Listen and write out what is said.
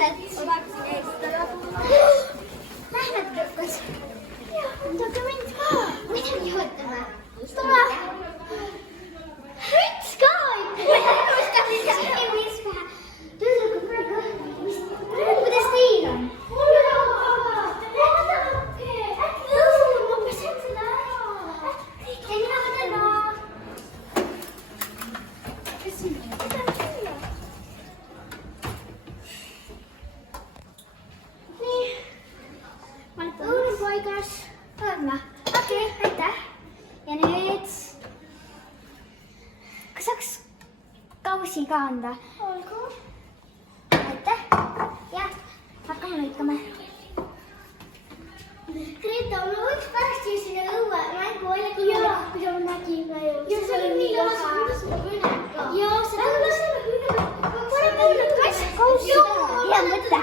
vaikselt. Lähme trükkus. Tooge mind ka. Midagi ootame. Tule. Rits ka. Mis pähe. Tundub praegu. Kuidas teil on? Poikas, on ma? Okei, aitäh. Ja nüüd... Kas saaks kausi ka anda? Olgu. Aitäh. Ja, hakkame lõikame. Greta, ma võiks pärast siia sinna õue mängu olla, kui ma nägime ju. Ja see oli nii lahe. Kuidas ma kõned ka? Ja, see on lahe. Pane mulle kausi ka. Ja, mõtle.